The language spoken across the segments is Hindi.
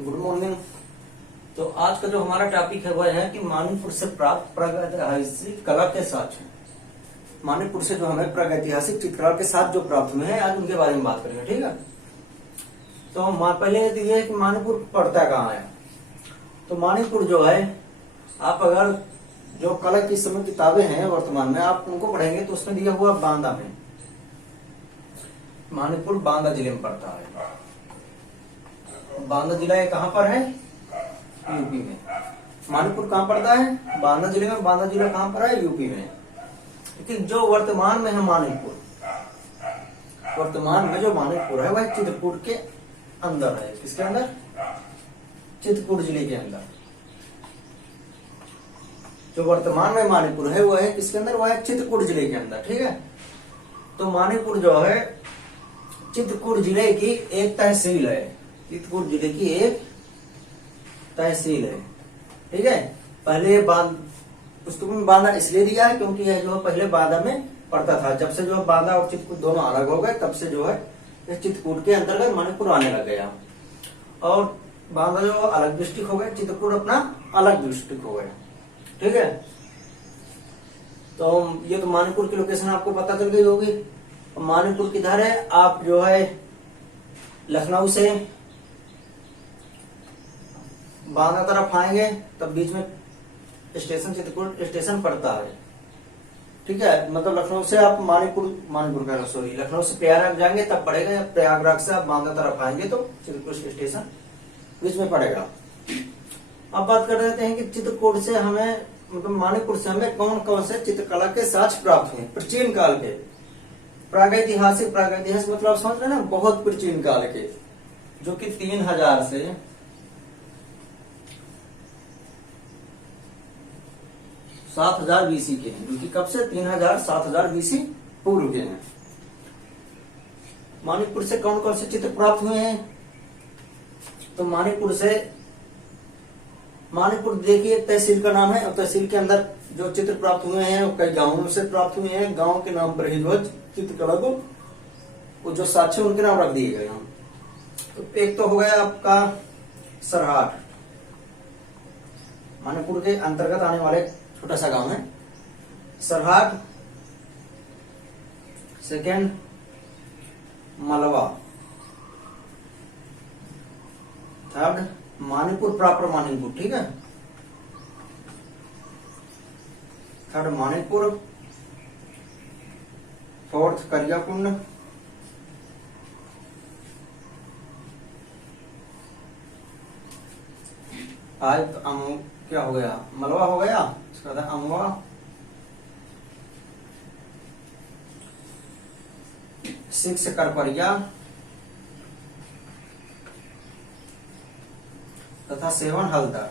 Good morning. तो आज का जो हमारा टॉपिक है वह है कि मानवपुर से प्राप्त प्रागैतिहासिक कला के साक्ष्य। मानवपुर से जो हमें प्रागैतिहासिक चित्रकला के साथ जो प्राप्त हुए हैं आज उनके बारे में बात करेंगे, ठीक है। तो पहले ये है कि मानवपुर पड़ता कहाँ है। तो मानवपुर जो है, आप अगर जो कला की समय किताबें हैं वर्तमान में आप उनको पढ़ेंगे तो उसमें दिया हुआ बांदा में, मानवपुर बांदा जिले में पड़ता है। बांदा जिला ये कहाँ पर है? यूपी में। मानवपुर कहाँ पड़ता है? बांदा जिले में। बांदा जिला कहाँ पर है? यूपी में। लेकिन जो वर्तमान में है मानवपुर, वर्तमान में जो मानवपुर है वह चित्रकूट के अंदर है। किसके अंदर? चित्रकूट जिले के अंदर। जो वर्तमान में मानवपुर है वह है किसके अंदर? वह है चित्रकूट जिले के अंदर, ठीक है। तो मानवपुर जो है चित्रकूट जिले की एक तहसील है। चित्रकूट जिले की एक तहसील है, ठीक है। पहले उसको बांदा इसलिए दिया है क्योंकि यह जो है पहले बांदा में पड़ता था। जब से जो है बांदा और चित्रकूट दोनों अलग हो गए तब से जो है चित्रकूट के अंतर्गत मानवपुर आने लग गया। और बांदा जो अलग डिस्ट्रिक्ट हो गया, चित्रकूट अपना अलग डिस्ट्रिक्ट हो गया, ठीक है। तो ये तो मानवपुर की लोकेशन आपको पता चल गई होगी। मानवपुर किधर है? आप जो है लखनऊ से बांदा तरफ आएंगे तब बीच में स्टेशन चित्रकूट स्टेशन पड़ता है, ठीक है। मतलब लखनऊ से आप मानवपुर का सॉरी लखनऊ से प्रयागराज जाएंगे तब पड़ेगा, या प्रयागराज से आप बांदा तरफ आएंगे तो चित्रकूट स्टेशन बीच में पड़ेगा। अब बात कर रहे हैं कि चित्रकूट से हमें मतलब मानवपुर से हमें कौन कौन से चित्रकला के साक्ष्य प्राप्त हुए प्राचीन काल के। प्रागैतिहासिक मतलब समझ रहे ना, बहुत प्राचीन काल के, जो कि 3000 से 7000 बीसी के हैं। जो कि कब से? 3000-7000 बीसी पूर्व के हैं। मानवपुर से कौन कौन से चित्र प्राप्त हुए हैं? तो मानवपुर देखिए तहसील का नाम है, और तहसील के अंदर जो चित्र प्राप्त हुए हैं वो कई गांवों से प्राप्त हुए हैं। गांव के नाम पर ही जो चित्रकला को वो जो साक्ष्य उनके नाम रख दिए गए हैं। तो एक तो हो गया आपका सरहाट, मानवपुर के अंतर्गत आने वाले छोटा सा गांव है सरहाट। सेकेंड मलवा। थर्ड मानवपुर प्रॉपर मानवपुर, ठीक है। थर्ड मानवपुर। फोर्थ करियाकुंड। फाइव क्या हो गया? मलवा हो गया। इसका था अमवा। सिक्स करपरिया तथा सेवन हल्दर,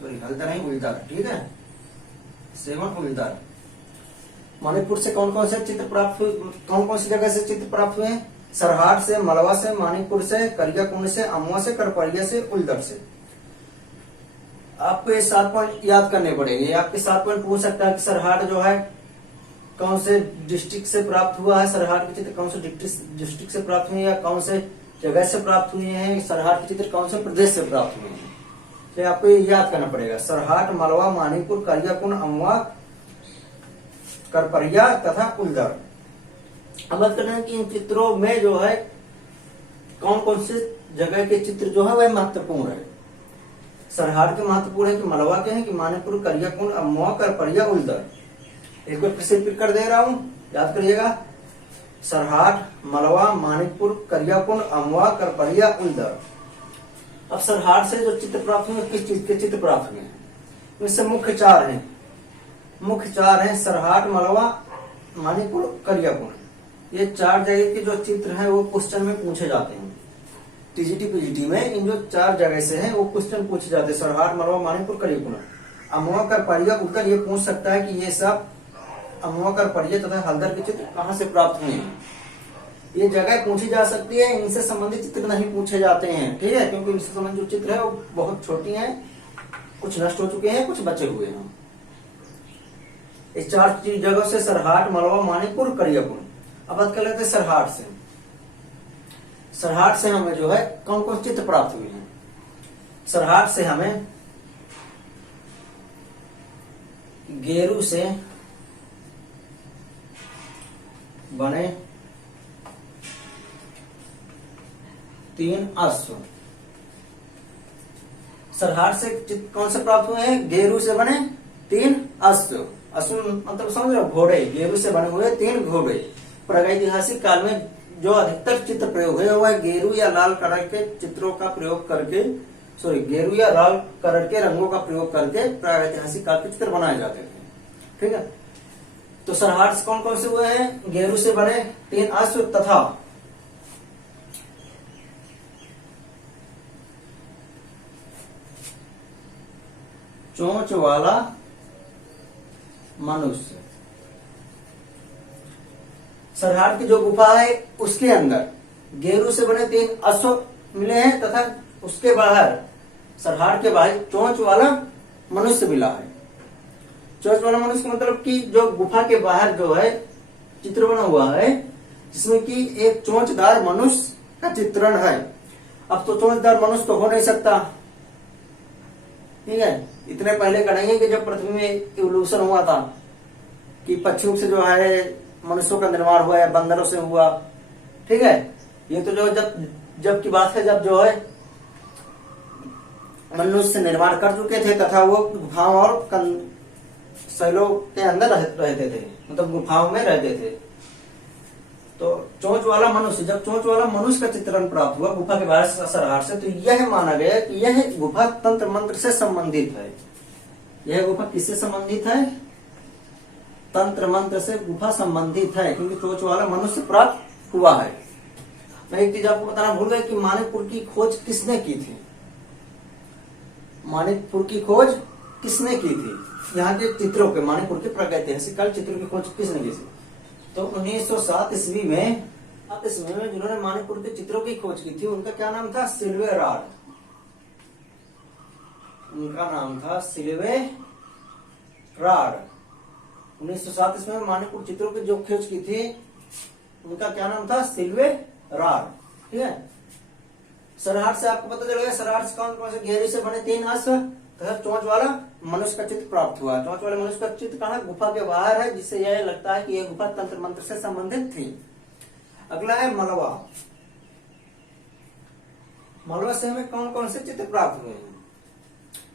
सॉरी हल्दर नहीं उल्दर, ठीक है। सेवन उल्दर। मानवपुर से कौन कौन से चित्र प्राप्त हुए? कौन कौन सी जगह से चित्र प्राप्त हुए? सरहाट से, मलवा से, मानवपुर से, करियाकुंड से, अमवा से, करपरिया से, उल्दर से। आपको ये 7 पॉइंट याद करने पड़ेंगे। आपके 7 पॉइंट पूछ सकता है कि सरहाट जो है कौन से डिस्ट्रिक्ट से प्राप्त हुआ है, सरहाट के चित्र कौन से डिस्ट्रिक्ट से प्राप्त हुए हैं, या कौन से जगह से प्राप्त हुए हैं, सरहाट के चित्र कौन से प्रदेश से प्राप्त हुए हैं। तो आपको ये याद करना पड़ेगा। सरहाट, मलवा, मानवपुर, करियाकुंड, अमवा, करपरिया तथा उल्दर। अब बात करना है कि इन चित्रों में जो है कौन कौन से जगह के चित्र जो है वह महत्वपूर्ण है। सरहाट के महत्वपूर्ण है कि मलवा के हैं कि मानवपुर, करियाकुंड, अमवा, करपरिया, उल्दर। एक बार फिर से रिपीट कर दे रहा हूं, याद करिएगा। सरहाट, मलवा, मानवपुर, करियाकुंड, अमवा, करपरिया, उल्दर। अब सरहाट से जो चित्र प्राप्त हुए किस चीज के चित्र प्राप्त हुए हैं? इनसे मुख्य 4 हैं। सरहाट, मलवा, मानवपुर, करियाकुंड। ये 4 जगह के जो चित्र हैं वो क्वेश्चन में पूछे जाते हैं। टीजीटी पीजीटी में इन जो 4 जगह से हैं वो क्वेश्चन पूछे जाते हैं। सरहाट, मलवा, मानवपुर, करियाकुंड, अमवा, करपरिया, उल्दर। ये पूछ सकता है कि ये सब अमवा, करपरिया तथा हल्दर के चित्र कहाँ से प्राप्त हुए हैं। ये जगह पूछी जा सकती है, इनसे संबंधित चित्र नहीं पूछे जाते हैं, ठीक है। क्योंकि इनसे संबंधित जो चित्र है वो बहुत छोटी हैं, कुछ नष्ट हो चुके हैं, कुछ बचे हुए हैं। इस 4 जगह से सरहाट, मलवा, मानवपुर, करियाकुंड। अब बात कर लेते हैं सरहाट से। सरहाट से हमें जो है कौन कौन चित्र प्राप्त हुए हैं। सरहाट से हमें गेरू से बने 3 अश्व। सरहाट से चित्र कौन से प्राप्त हुए हैं? गेरू से बने 3 अश्व। अश्व मतलब समझ रहे हो, घोड़े। गेरू से बने हुए 3 घोड़े। प्रागैतिहासिक काल में जो अधिकतर चित्र प्रयोग हुए वह गेरू या लाल कलर के चित्रों का प्रयोग करके, गेरू या लाल कलर के रंगों का प्रयोग करके प्रागैतिहासिक काल के चित्र बनाए जाते थे। ठीक है, तो सरहाट से कौन कौन से हुए हैं? गेरू से बने 3 अश्व तथा चोंच वाला मनुष्य। सरहाट की जो गुफा है उसके अंदर गेरू से बने 3 अश्व मिले हैं तथा उसके बाहर, सरहाट के बाहर चोंच वाला मनुष्य मिला है। चोंच वाला मनुष्य मतलब कि जो गुफा के बाहर जो है चित्र बना हुआ है, जिसमें कि एक चोंचदार मनुष्य का चित्रण है। अब तो चोंचदार मनुष्य तो हो नहीं सकता, ठीक है। इतने पहले करेंगे कि जब पृथ्वी में इवोल्यूशन हुआ था कि पक्षियों से जो है मनुष्यों का निर्माण हुआ है, बंदरों से हुआ, ठीक है। ये तो जो जब की बात है, जब जो है मनुष्य निर्माण कर चुके थे तथा वो गुफाओं और शैलों के अंदर रहते थे, मतलब गुफाओं में रहते थे। तो चोंच वाला मनुष्य, जब चोंच वाला मनुष्य का चित्रण प्राप्त हुआ गुफा के बाहर सरहाट से, तो यह माना गया कि यह गुफा तंत्र मंत्र से संबंधित है। यह गुफा किससे संबंधित है? तंत्र मंत्र से गुफा संबंधित है, क्योंकि चोंच वाला मनुष्य प्राप्त हुआ है। मैं एक चीज आपको बताना भूल गया कि मानिकपुर की खोज किसने की थी? मानिकपुर की खोज किसने की थी? यहाँ के चित्रों के, मानिकपुर के प्रागैतिहासिक काल चित्रों की खोज किसने की थी? तो 1907 ईस्वी में जिन्होंने मानिकपुर के चित्रों की खोज की थी, उनका क्या नाम था? सिल्वे राड। उनका नाम था सिल्वे राड। 1907 ईस्वी में मानिकपुर चित्रों की जो खोज की थी, उनका क्या नाम था? सिल्वे राड। ठीक है। सरहाट से आपको पता चलेगा, सरहाट से कौन कौन से गेरू से बने 3 अश्व तथा चोंच वाला मनुष्य का चित्र प्राप्त हुआ। चोंच वाले मनुष्य का चित्र कहाँ? गुफा के बाहर है, जिससे यह लगता है कि यह गुफा तंत्र मंत्र से संबंधित थी। अगला है मलवा। मलवा से हमें कौन कौन से चित्र प्राप्त हुए हैं?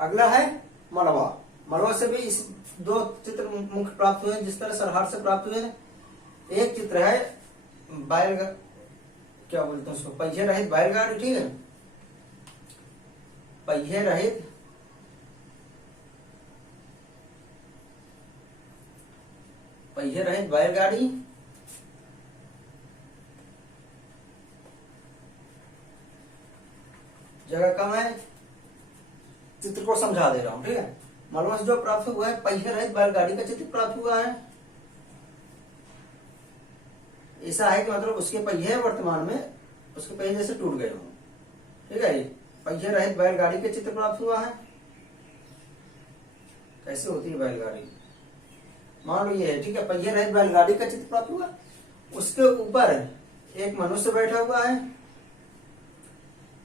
अगला है मलवा। मलवा से भी इस 2 चित्र मुख्य प्राप्त हुए हैं, जिस तरह सरहाट से प्राप्त हुए हैं। एक चित्र है बैल, क्या बोलते हैं उसको, पहिए रहित बैलगाड़ी। ठीक है, पहिए रहित बैलगाड़ी। जगह कम है, चित्र को समझा दे रहा हूं। ठीक है, मलवा से जो प्राप्त हुआ है पहिए रहित बैलगाड़ी का चित्र प्राप्त हुआ है। ऐसा है कि मतलब उसके पहिए वर्तमान में उसके पहिए जैसे टूट गए हों। ठीक है, पहिए रहित बैलगाड़ी के चित्र प्राप्त हुआ है। कैसे होती है बैलगाड़ी? मान लो ये है, ठीक है, पहिए रहित बैलगाड़ी का चित्र प्राप्त हुआ। उसके ऊपर एक मनुष्य बैठा हुआ है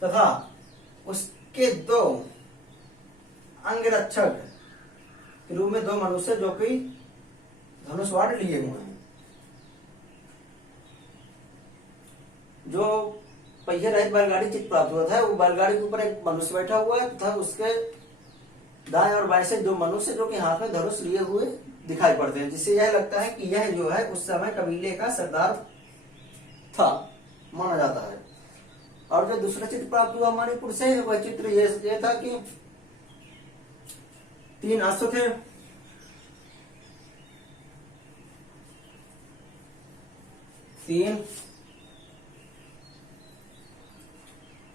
तथा उसके 2 अंगरक्षक के रूप में 2 मनुष्य जो कि धनुष वाड़ लिए हुए हैं। जो पहिए रहित बैलगाड़ी चित्र प्राप्त हुआ था, वो बैलगाड़ी के ऊपर एक मनुष्य बैठा हुआ है तथा उसके दाएं और बाएं से 2 मनुष्य जो कि हाथ में धनुष लिए हुए दिखाई पड़ते हैं, जिससे यह लगता है कि यह जो है उस समय कबीले का सरदार था, माना जाता है। और जो दूसरा चित्र प्राप्त हुआ मणिपुर से, वह चित्र ये था कि 3 अश्व थे। तीन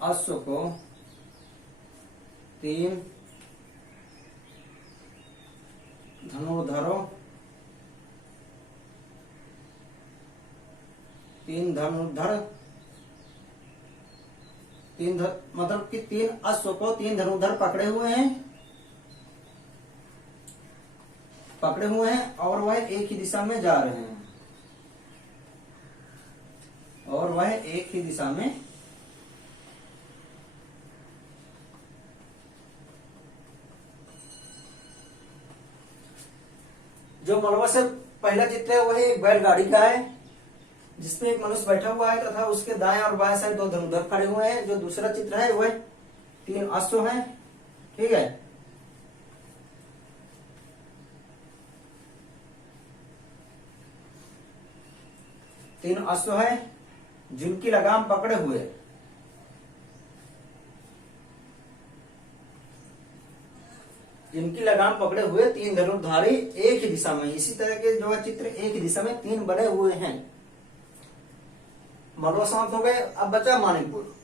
अश्व को 3 धनुर्धरों, 3 धनुर्धर, मतलब कि 3 अश्व को 3 धनुर्धर पकड़े हुए हैं और वह एक ही दिशा में जा रहे हैं। जो मलबा से पहला चित्र है वही एक बैलगाड़ी का है, जिसमें एक मनुष्य बैठा हुआ है तथा उसके दाएं और बाएं साइड 2 धनुर्धर खड़े हुए हैं। जो दूसरा चित्र है वह 3 अश्व हैं, ठीक है। तीन अश्व है जिनकी लगाम पकड़े हुए, जिनकी लगाम पकड़े हुए 3 धनुर्धारी एक ही दिशा में, इसी तरह के जो है चित्र एक ही दिशा में 3 बने हुए हैं। मलबा समाप्त हो गए। अब बचा मानिकपुर।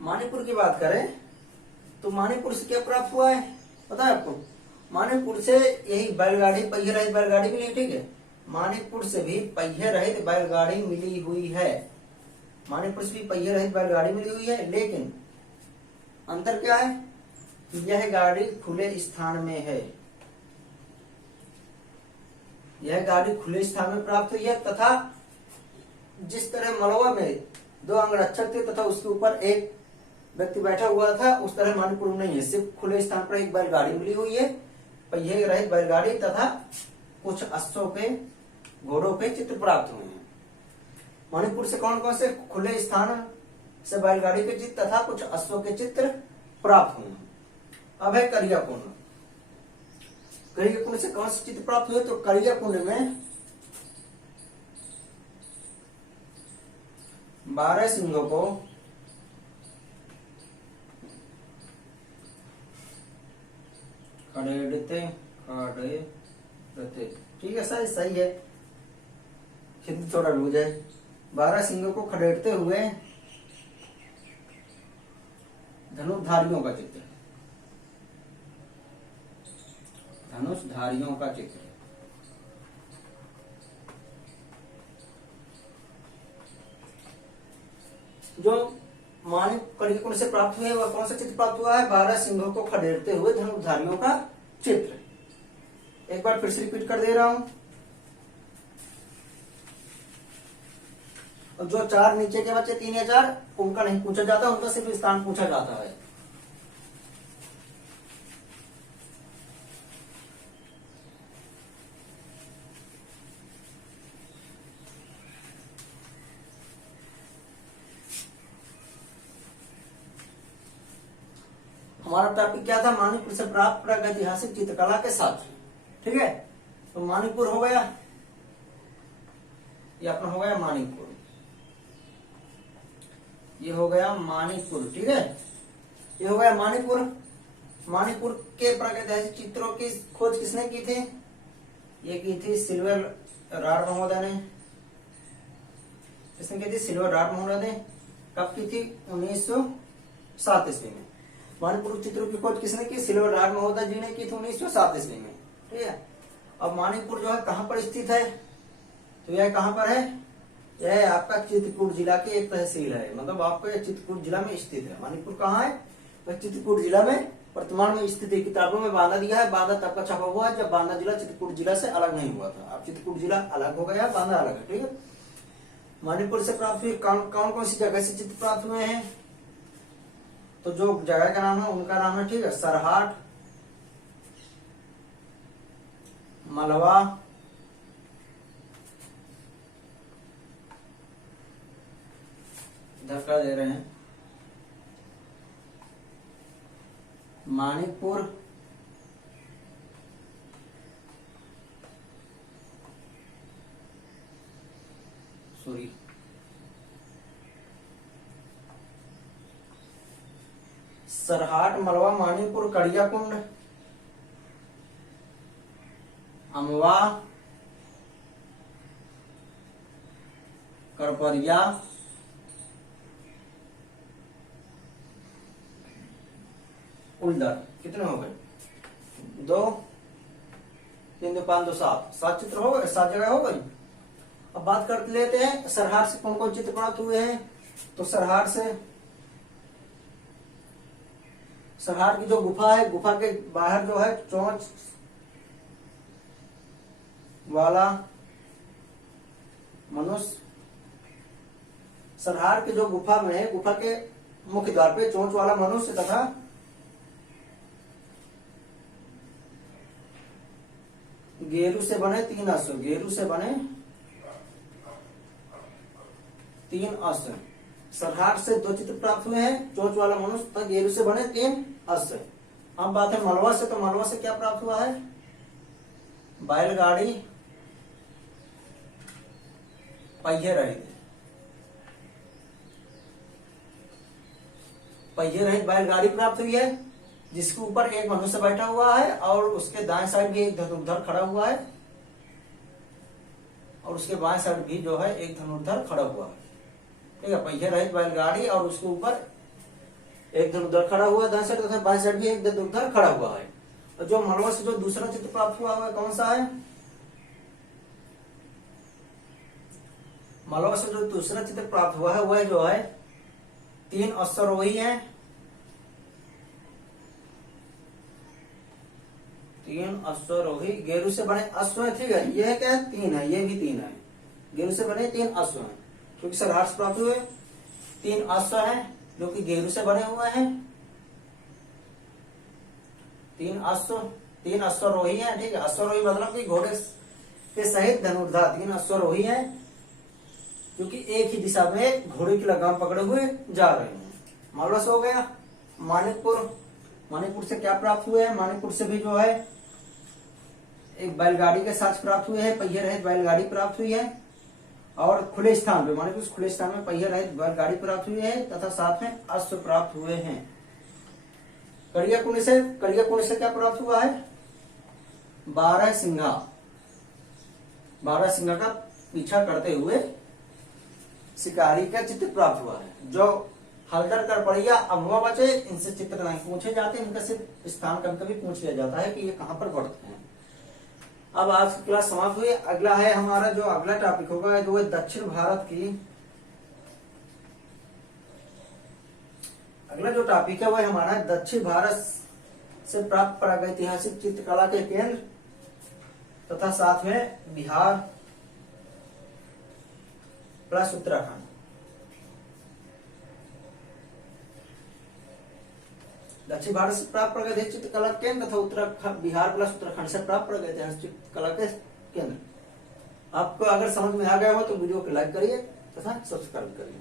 मानिकपुर की बात करें तो मानिकपुर से क्या प्राप्त हुआ है पता है आपको? मानिकपुर से यही बैलगाड़ी, पहिए रहित बैलगाड़ी मिली, ठीक है। मानिकपुर से भी पहिए रहित बैलगाड़ी मिली हुई है। मानिकपुर से भी पहिए रहित बैलगाड़ी मिली हुई है, लेकिन अंतर क्या है? यह गाड़ी खुले स्थान में है। यह गाड़ी खुले स्थान में प्राप्त हुई है तथा जिस तरह मलबा में 2 अंगरक्षक थे तथा उसके ऊपर एक व्यक्ति बैठा हुआ था, उस तरह मानिकपुर में नहीं है। सिर्फ खुले स्थान पर एक बैलगाड़ी मिली हुई है, पहिए रहित बैलगाड़ी तथा कुछ अश्वों के, घोड़ों के चित्र प्राप्त हुए हैं। मानिकपुर से कौन कौन से खुले स्थान से बैलगाड़ी के चित्र तथा कुछ अश्वों के चित्र प्राप्त हुए हैं। अब है करियाकुंड। करियाकुंड से कौन से चित्र प्राप्त हुए? तो करियाकुंड में 12 सिंहों को खड़ेड़ते खड़ेड़ते, ठीक है, सही है, हिंदी थोड़ा लूज है। 12 सिंहों को खड़ेड़ते हुए धनुषधारियों का चित्र, धनुषधारियों का चित्र। जो मानिक करियाकुंड से प्राप्त हुए वह कौन सा चित्र प्राप्त हुआ है? 12 सिंहों को खड़ेड़ते हुए धनुषधारियों का चित्र। एक बार फिर से रिपीट कर दे रहा हूं। और जो 4 नीचे के बच्चे 3 या 4 उनका नहीं पूछा जाता, उनका सिर्फ स्थान पूछा जाता है। हमारा टॉपिक क्या था? मानिकपुर से प्राप्त प्रागैतिहासिक चित्रकला के साथ, ठीक है। तो मानिकपुर हो गया, ये अपना हो गया मानिकपुर, ये हो गया मानिकपुर, ठीक है। ये हो गया मानिकपुर। मानिकपुर के प्रागैतिहासिक चित्रों की खोज किसने की थी? ये की थी सिल्वर राड महोदय ने। किसने की थी? सिल्वर राड महोदय ने। कब की थी? 1907 ईस्वी में। मानिकपुर चित्रों की खोज किसने की? सिल्वर राड महोदय जी ने की थी 1907 ईस्वी में, ठीक है। अब मानिकपुर जो है कहां पर स्थित है? तो यह कहां पर है? यह आपका चित्रकूट जिला की एक तहसील है, मतलब आपको यह चित्रकूट जिला में स्थित है। मानिकपुर कहाँ है? वह चित्रकूट जिला में वर्तमान में स्थित है। किताबों में बांदा दिया है, बांदा तब का छपा हुआ है जब बांदा जिला चित्रकूट जिला से अलग नहीं हुआ था। अब चित्रकूट जिला अलग हो गया, बांदा अलग है, ठीक है। मानिकपुर से प्राप्त हुई कौन कौन सी जगह से चित्र प्राप्त हुए हैं? तो जो जगह का नाम है उनका नाम है, ठीक है, सरहाट, मलवा, धक्का दे रहे हैं, मानिकपुर, सॉरी, सरहाट, मलवा, मानिकपुर, करियाकुंड, अमवा, करपरिया, उल्दर। कितने हो गए? 2, 3, 2, 5, 2, 7, 7 चित्र हो गए, 7 जगह हो गई। अब बात कर लेते हैं सरहाट से कौन कौन चित्र प्राप्त हुए हैं। तो सरहाट की जो गुफा है, गुफा के बाहर जो है चोंच वाला मनुष्य, सरहाट की जो गुफा में है, गुफा के मुख्य द्वार पे चोंच वाला मनुष्य तथा गेरू से बने 3 अश्व, गेरू से बने 3 अश्व। सरहाट से 2 चित्र प्राप्त हुए हैं, चोंच वाला मनुष्य तथा गेरू से बने 3 अश्व। अब बात है मलवा से, तो मलवा से क्या प्राप्त हुआ है? बैलगाड़ी पहिए रहित, पहिए रहित बैलगाड़ी प्राप्त हुई है, जिसके ऊपर एक मनुष्य बैठा हुआ है और उसके दाएं साइड भी एक धनुर्धर खड़ा हुआ है और उसके बाएं साइड भी जो है एक धनुर्धर खड़ा हुआ है। ठीक है, पहिए रहित बैलगाड़ी और उसके ऊपर एक धनुर्धर खड़ा हुआ है दाएं साइड तथा बाएं साइड भी एक धनुर्धर खड़ा हुआ है। तो जो मलवा से जो दूसरा चित्र प्राप्त हुआ है कौन सा है? मलवा से जो दूसरा चित्र प्राप्त हुआ है वह जो है 3 अश्वारोही है, 3 अश्वारोही गेरू से बने अश्व है। ठीक है, यह क्या है? 3 है, ये भी 3 है, गेरू से बने 3 अश्व है, क्योंकि सरहाट से प्राप्त हुए 3 अश्व है जो कि गेरू से बने हुए हैं। 3 अश्वारोही है। ठीक है, अश्वारोही मतलब कि घोड़े के सहित धनुर्धर 3 अश्वारोही है, क्योंकि एक ही दिशा में घोड़े की लगाम पकड़े हुए जा रहे हैं। मालवा से हो गया। मानिकपुर, मानिकपुर से क्या प्राप्त हुए हैं? मानिकपुर से भी जो है एक बैलगाड़ी के साथ प्राप्त हुए हैं, पहिए रहित बैलगाड़ी प्राप्त हुई है और खुले स्थान पे, मानिकपुर खुले स्थान में पहिए रहित बैलगाड़ी प्राप्त हुई है तथा साथ में अश्व प्राप्त हुए हैं। करियाकुंड से, करियाकुंड से क्या प्राप्त हुआ है? 12 सिंघा, 12 सिंघा का पीछा करते हुए शिकारी का चित्र प्राप्त हुआ है। जो हल्दर करपड़िया अमवा बचे, इनसे चित्र नहीं पूछे जाते, इनका सिर्फ स्थान कभी कभी पूछ लिया जाता है कि ये कहां पर बढ़ते हैं। अब आज की क्लास समाप्त हुई। अगला है हमारा जो अगला टॉपिक होगा वो दक्षिण भारत की, अगला जो टॉपिक है वह हमारा दक्षिण भारत से प्राप्त प्रागैतिहासिक चित्रकला के केंद्र तथा साथ में बिहार प्लस उत्तराखंड। दक्षिण भारत से प्राप्त प्रागैतिहासिक चित्रकला केंद्र तथा उत्तराखंड, बिहार प्लस उत्तराखंड से प्राप्त प्रागैतिहासिक चित्रकला के केंद्र। आपको अगर समझ में आ गया हो तो वीडियो को लाइक करिए तथा सब्सक्राइब करिए।